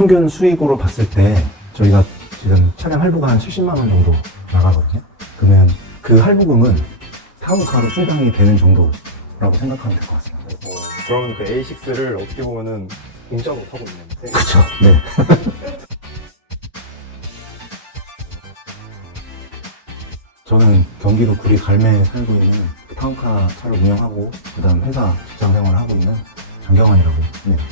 평균 수익으로 봤을 때 저희가 지금 차량 할부가 한 70만 원 정도 나가거든요. 그러면 그 할부금은 타운카로 충당이 되는 정도라고 생각하면 될 것 같습니다. 그러면 그 A6를 어떻게 보면은 공짜로 타고 있는 건데. 그쵸. 네. 저는 경기도 구리 갈매에 살고 있는 타운카 차를 운영하고 그 다음 회사 직장 생활을 하고 있는 장경환이라고 합니다.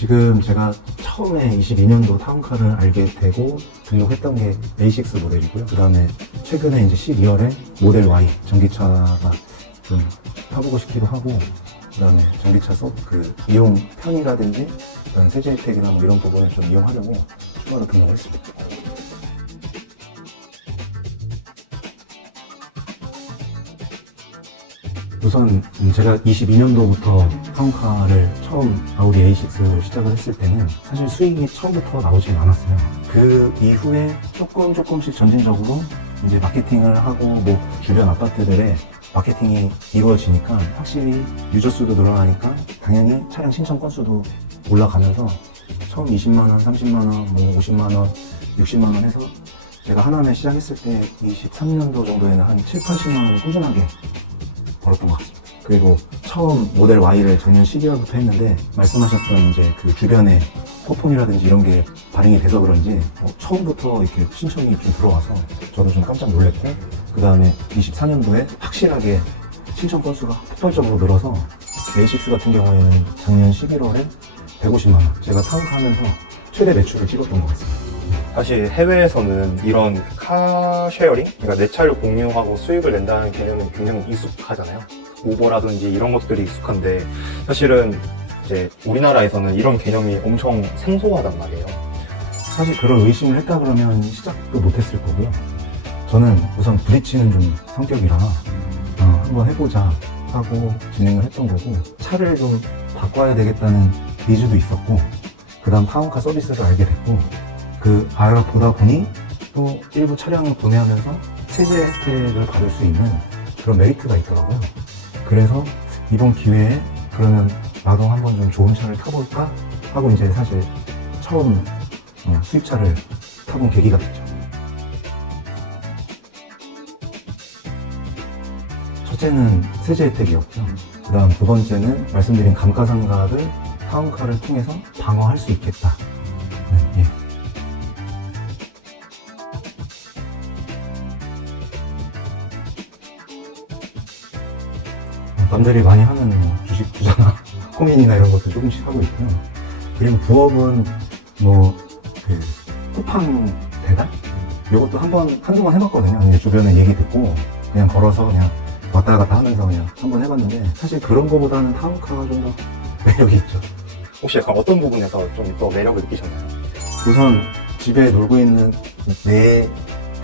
지금 제가 처음에 22년도 타운카를 알게 되고 등록했던 게 A6 모델이고요. 그 다음에 최근에 이제 12월에 모델 Y 전기차가 좀 타보고 싶기도 하고, 그 다음에 전기차 그 이용 편의라든지 그런 세제 혜택이나 뭐 이런 부분을 좀 이용하려고 추가로 등록을 했습니다. 우선 제가 22년도부터 타운카를 처음 아우디 A6로 시작을 했을 때는 사실 수익이 처음부터 나오진 않았어요. 그 이후에 조금씩 점진적으로 이제 마케팅을 하고 뭐 주변 아파트들의 마케팅이 이루어지니까 확실히 유저 수도 늘어나니까 당연히 차량 신청 건수도 올라가면서 처음 20만원, 30만원, 뭐 50만원, 60만원 해서 제가 하나를 시작했을 때 23년도 정도에는 한 7, 80만원을 꾸준하게 벌었던 것 같습니다. 그리고 처음 모델 Y를 작년 12월부터 했는데 말씀하셨던 이제 그 주변에 쿠폰이라든지 이런 게 발행이 돼서 그런지 처음부터 이렇게 신청이 좀 들어와서 저도 좀 깜짝 놀랐고, 그 다음에 24년도에 확실하게 신청 건수가 폭발적으로 늘어서 A6 같은 경우에는 작년 11월에 150만원 제가 타운카 하면서 최대 매출을 찍었던 것 같습니다. 사실 해외에서는 이런 카쉐어링? 그러니까 내 차를 공유하고 수익을 낸다는 개념이 굉장히 익숙하잖아요. 우버라든지 이런 것들이 익숙한데 사실은 이제 우리나라에서는 이런 개념이 엄청 생소하단 말이에요. 사실 그런 의심을 했다 그러면 시작도 못했을 거고요. 저는 우선 부딪히는 좀 성격이라 한번 해보자 하고 진행을 했던 거고, 차를 좀 바꿔야 되겠다는 니즈도 있었고, 그 다음 타운카 서비스를 알게 됐고, 그 알아보다 보니 또 일부 차량을 구매하면서 세제 혜택을 받을 수 있는 그런 메리트가 있더라고요. 그래서 이번 기회에 그러면 나도 한번 좀 좋은 차를 타볼까 하고 이제 사실 처음 수입차를 타본 계기가 됐죠. 첫째는 세제 혜택이었고요. 그 다음 두 번째는 말씀드린 감가상각을 타운카를 통해서 방어할 수 있겠다. 네, 예. 남들이 많이 하는 주식 투자나 코인이나 이런 것도 조금씩 하고 있고요. 그리고 부업은 뭐 쿠팡 배달? 이것도 한두 번 해봤거든요. 근데 주변에 얘기 듣고 그냥 걸어서 그냥 왔다 갔다 하면서 그냥 한번 해봤는데, 사실 그런 거보다는 타운카가 좀 더 매력이 있죠. 혹시 약간 어떤 부분에서 좀 더 매력을 느끼셨나요? 우선 집에 놀고 있는 내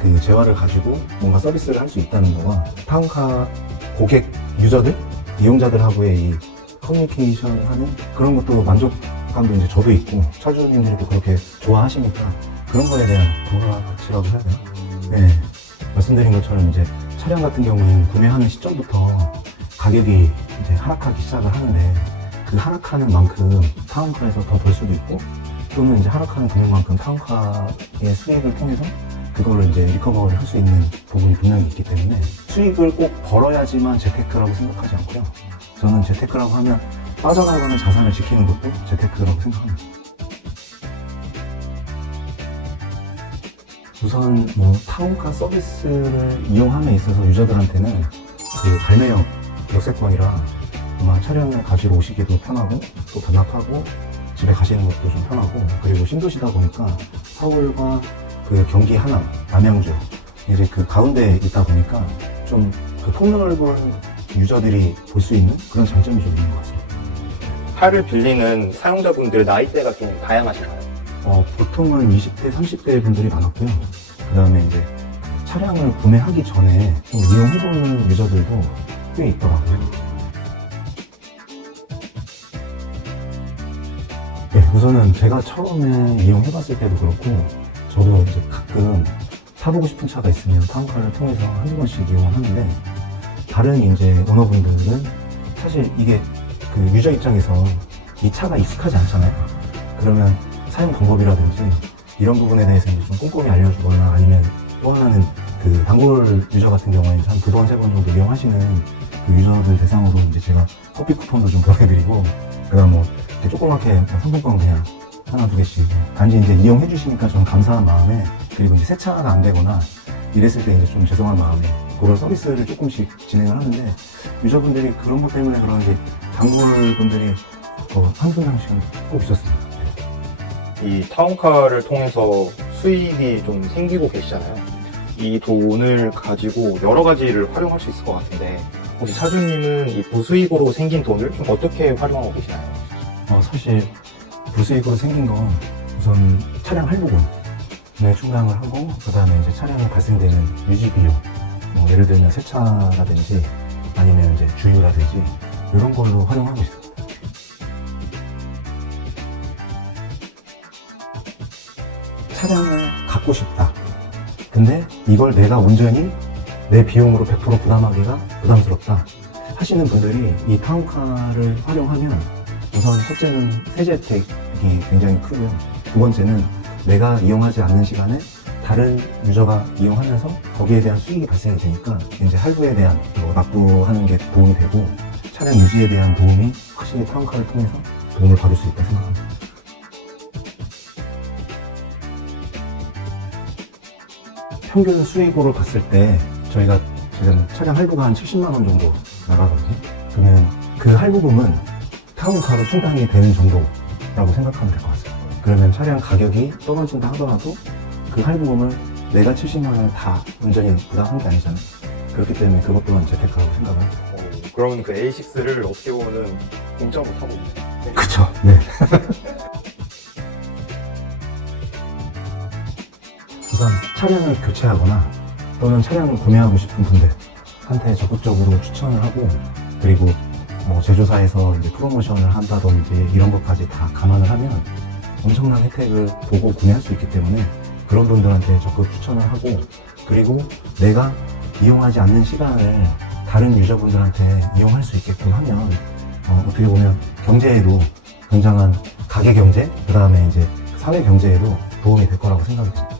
그 재화를 가지고 뭔가 서비스를 할 수 있다는 거와 타운카 고객, 유저들, 이용자들하고의 이 커뮤니케이션 하는 그런 것도 만족감도 이제 저도 있고, 차주님들도 그렇게 좋아하시니까 그런 거에 대한 부가가치라고 해야 되나? 네. 말씀드린 것처럼 이제 차량 같은 경우에는 구매하는 시점부터 가격이 이제 하락하기 시작을 하는데, 그 하락하는 만큼 타운카에서 더 벌 수도 있고, 또는 이제 하락하는 금액만큼 타운카의 수익을 통해서 그거를 이제 리커버를 할 수 있는 부분이 분명히 있기 때문에 수익을 꼭 벌어야지만 재테크라고 생각하지 않고요. 저는 재테크라고 하면 빠져나가는 자산을 지키는 것도 재테크라고 생각합니다. 우선 뭐 타운카 서비스를 이용함에 있어서 유저들한테는 그 갈매역 역세권이라 아마 차량을 가지러 오시기도 편하고, 또 반납하고 집에 가시는 것도 좀 편하고, 그리고 신도시다 보니까 서울과 그 경기 하남, 남양주 이제 그 가운데에 있다 보니까 좀 그 폭넓은 유저들이 볼 수 있는 그런 장점이 좀 있는 것 같습니다. 차를 빌리는 사용자분들 나이대가 좀 다양하신가요? 보통은 20대, 30대 분들이 많았고요. 그 다음에 이제 차량을 구매하기 전에 좀 이용해보는 유저들도 꽤 있더라고요. 네, 우선은 제가 처음에 이용해봤을 때도 그렇고, 저도 이제 가끔 타보고 싶은 차가 있으면 타운카를 통해서 한두 번씩 이용을 하는데, 다른 이제 오너분들은 사실 이게 그 유저 입장에서 이 차가 익숙하지 않잖아요. 그러면 사용 방법이라든지 이런 부분에 대해서 이제 좀 꼼꼼히 알려주거나 아니면 또 하나는 그 단골 유저 같은 경우에는 한 2번, 3번 정도 이용하시는 그 유저들 대상으로 이제 제가 커피 쿠폰도 좀 보내드리고 그다음 뭐 이렇게 조그맣게 상품권 그냥 하나, 두 개씩 단지 이제 이용해 주시니까 좀 감사한 마음에 그리고 이제 세차가 안 되거나 이랬을 때 이제 좀 죄송한 마음에 그런 서비스를 조금씩 진행을 하는데 유저분들이 그런 것 때문에 그런지 단골분들이 한두 명씩은 꼭 있었습니다. 이 타운카를 통해서 수익이 좀 생기고 계시잖아요. 이 돈을 가지고 여러 가지를 활용할 수 있을 것 같은데 혹시 차주님은 이 부수익으로 생긴 돈을 좀 어떻게 활용하고 계시나요? 사실 부수익으로 생긴 건 우선 차량 할부금에 충당을 하고 그 다음에 이제 차량에 발생되는 유지 비용 뭐 예를 들면 세차라든지 아니면 이제 주유라든지 이런 걸로 활용하고 있습니다. 차량을 갖고 싶다. 근데 이걸 내가 온전히 내 비용으로 100% 부담하기가 부담스럽다 하시는 분들이 이 타운카를 활용하면 우선 첫째는 세제 혜택이 굉장히 크고요. 두 번째는 내가 이용하지 않는 시간에 다른 유저가 이용하면서 거기에 대한 수익이 발생이 되니까 이제 할부에 대한 납부하는 게 도움이 되고 차량 유지에 대한 도움이 확실히 타운카를 통해서 도움을 받을 수 있다 생각합니다. 평균 수익으로 봤을 때 저희가 지금 차량 할부가 한 70만 원 정도 나가거든요. 그러면 그 할부금은 타운카로 충당이 되는 정도라고 생각하면 될 것 같습니다. 그러면 차량 가격이 떨어진다 하더라도 그 할부금을 내가 70만 원을 다 온전히 부담한 게 아니잖아요. 그렇기 때문에 그것 또한 재테크라고 생각을 합니다. 그러면 그 A6를 어떻게 보면은 공짜로 타고 있네요. 그쵸. 네. 우선 차량을 교체하거나 또는 차량을 구매하고 싶은 분들한테 적극적으로 추천을 하고 그리고 뭐 제조사에서 이제 프로모션을 한다든지 이런 것까지 다 감안을 하면 엄청난 혜택을 보고 구매할 수 있기 때문에 그런 분들한테 적극 추천을 하고 그리고 내가 이용하지 않는 시간을 다른 유저분들한테 이용할 수 있게끔 하면 어떻게 보면 경제에도 굉장한 가계 경제 그 다음에 이제 사회 경제에도 도움이 될 거라고 생각이 듭니다.